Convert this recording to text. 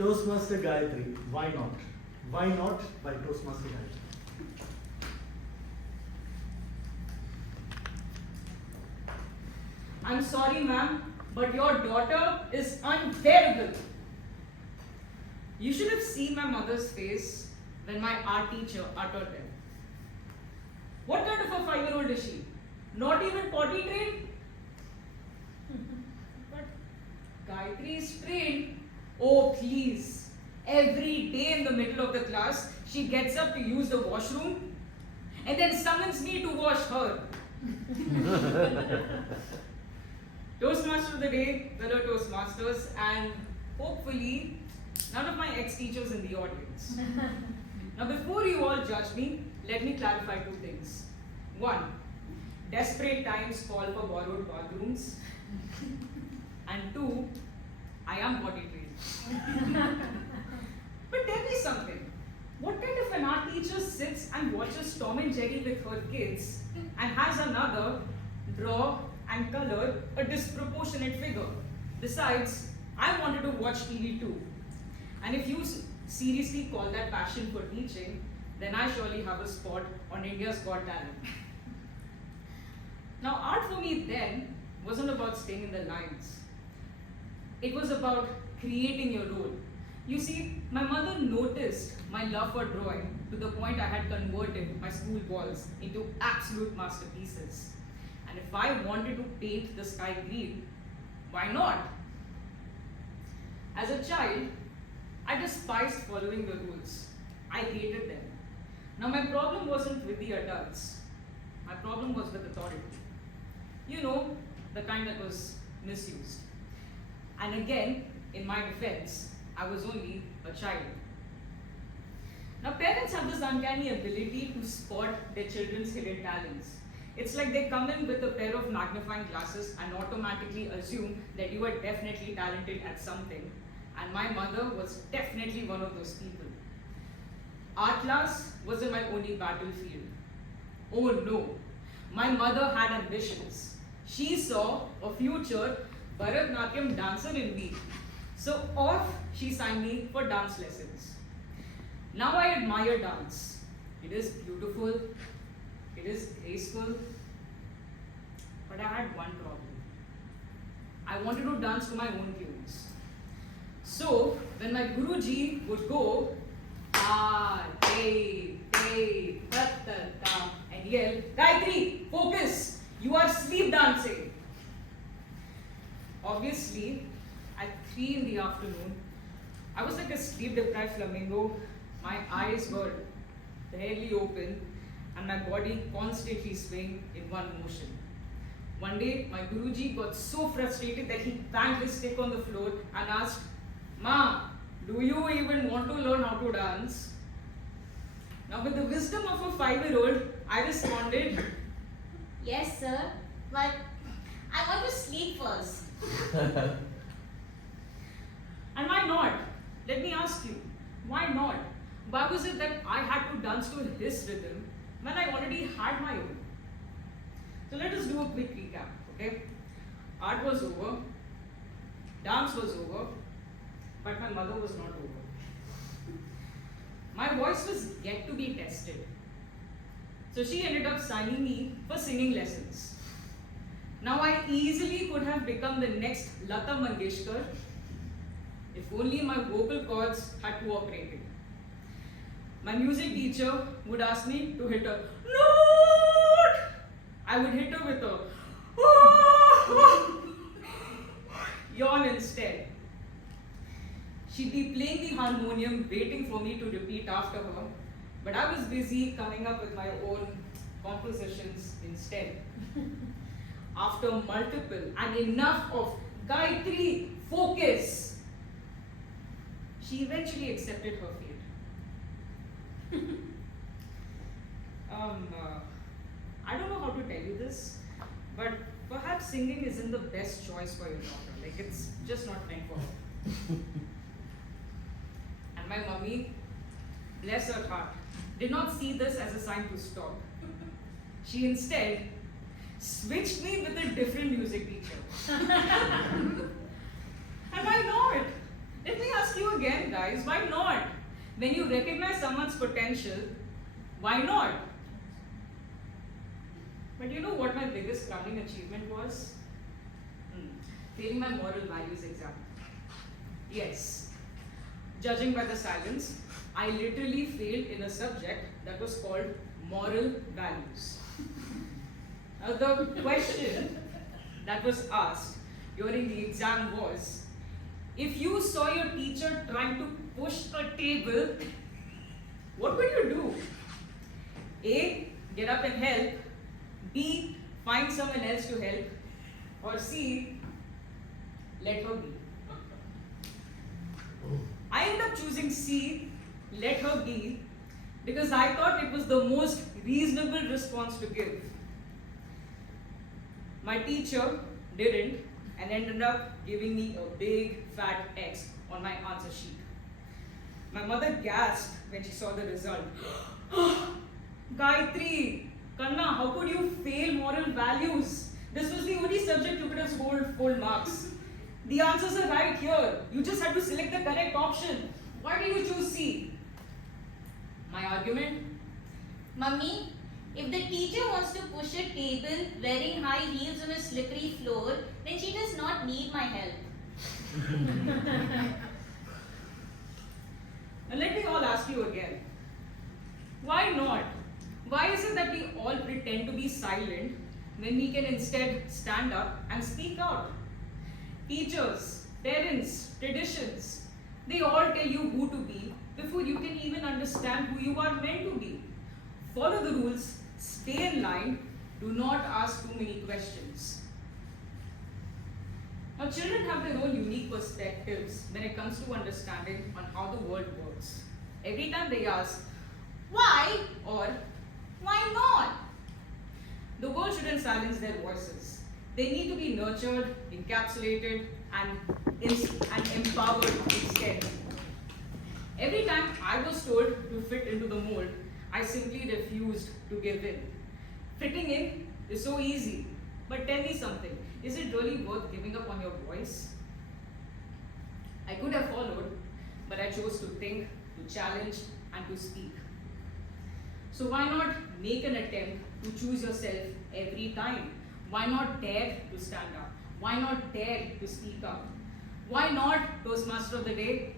Toastmaster Gayatri, why not? Why not by Toastmaster Gayatri? I'm sorry, ma'am, but your daughter is unbearable. You should have seen my mother's face when my art teacher uttered them. What kind of a 5-year-old is she? Not even potty trained? But Gayatri is trained. Oh, please. Every day in the middle of the class, she gets up to use the washroom and then summons me to wash her. Toastmaster of the day, fellow Toastmasters, and hopefully none of my ex-teachers in the audience. Now, before you all judge me, let me clarify 2 things. 1, desperate times call for borrowed bathrooms. And 2, I am potty trained. But tell me something. What kind of an art teacher sits and watches Tom and Jerry with her kids and has another draw and color a disproportionate figure? Besides, I wanted to watch TV too. And if you seriously call that passion for teaching, then I surely have a spot on India's Got Talent. Now, art for me then wasn't about staying in the lines. It was about creating your role. You see, my mother noticed my love for drawing to the point I had converted my school walls into absolute masterpieces. And if I wanted to paint the sky green, why not? As a child, I despised following the rules. I hated them. Now, my problem wasn't with the adults. My problem was with authority. You know, the kind that was misused. And again, in my defense, I was only a child. Now, parents have this uncanny ability to spot their children's hidden talents. It's like they come in with a pair of magnifying glasses and automatically assume that you are definitely talented at something. And my mother was definitely one of those people. Art class wasn't my only battlefield. Oh no, my mother had ambitions. She saw a future Bharatanatyam dancer in me. So off she signed me for dance lessons. Now I admire dance. It is beautiful, it is graceful, but I had one problem. I wanted to dance to my own tunes. So when my Guruji would go, ta, te, ta, ta, ta, and yell, Gayatri, focus, you are sleep dancing. Obviously, at 3 in the afternoon, I was like a sleep-deprived flamingo. My eyes were barely open and my body constantly swaying in one motion. One day, my Guruji got so frustrated that he banged his stick on the floor and asked, Ma, do you even want to learn how to dance? Now, with the wisdom of a 5-year-old, I responded, Yes, sir, but I want to sleep first. And why not? Let me ask you, why not? Why was it that I had to dance to his rhythm when I already had my own? So let us do a quick recap, okay? Art was over, dance was over, but my mother was not over. My voice was yet to be tested. So she ended up signing me for singing lessons. Now I easily could have become the next Lata Mangeshkar if only my vocal cords had cooperated. My music teacher would ask me to hit a note. I would hit her with a yawn instead. She'd be playing the harmonium waiting for me to repeat after her, but I was busy coming up with my own compositions instead. After multiple and enough of Gayatri, focus, she eventually accepted her fate. I don't know how to tell you this, but perhaps singing isn't the best choice for your daughter. Like, it's just not meant for her. And my mummy, bless her heart, did not see this as a sign to stop. She instead switched me with a different music teacher. And why not? Let me ask you again, guys. guys. Why not? When you recognize someone's potential, why not? But you know what my biggest crowning achievement was? Failing my moral values exam. Yes. Judging by the silence, I literally failed in a subject that was called moral values. Now the question that was asked during the exam was, if you saw your teacher trying to push a table, what would you do? A. Get up and help. B. Find someone else to help. Or C. Let her be. I ended up choosing C. Let her be, because I thought it was the most reasonable response to give. My teacher didn't and ended up giving me a big fat X on my answer sheet. My mother gasped when she saw the result. Gayatri, Kanna, how could you fail moral values? This was the only subject you could have scored full marks. The answers are right here. You just had to select the correct option. Why did you choose C? My argument? Mummy, if the teacher wants to push a table wearing high heels on a slippery floor, then she does not need my help. Now let me all ask you again. Why not? Why is it that we all pretend to be silent when we can instead stand up and speak out? Teachers, parents, traditions, they all tell you who to be before you can even understand who you are meant to be. Follow the rules, stay in line, do not ask too many questions. Now, children have their own unique perspectives when it comes to understanding on how the world works. Every time they ask, Why? or Why not? the world shouldn't silence their voices. They need to be nurtured, encapsulated, and empowered instead. Every time I was told to fit into the mold, I simply refused to give in. Fitting in is so easy, but tell me something, is it really worth giving up on your voice? I could have followed, but I chose to think, to challenge, and to speak. So why not make an attempt to choose yourself every time? Why not dare to stand up? Why not dare to speak up? Why not Toastmaster of the Day?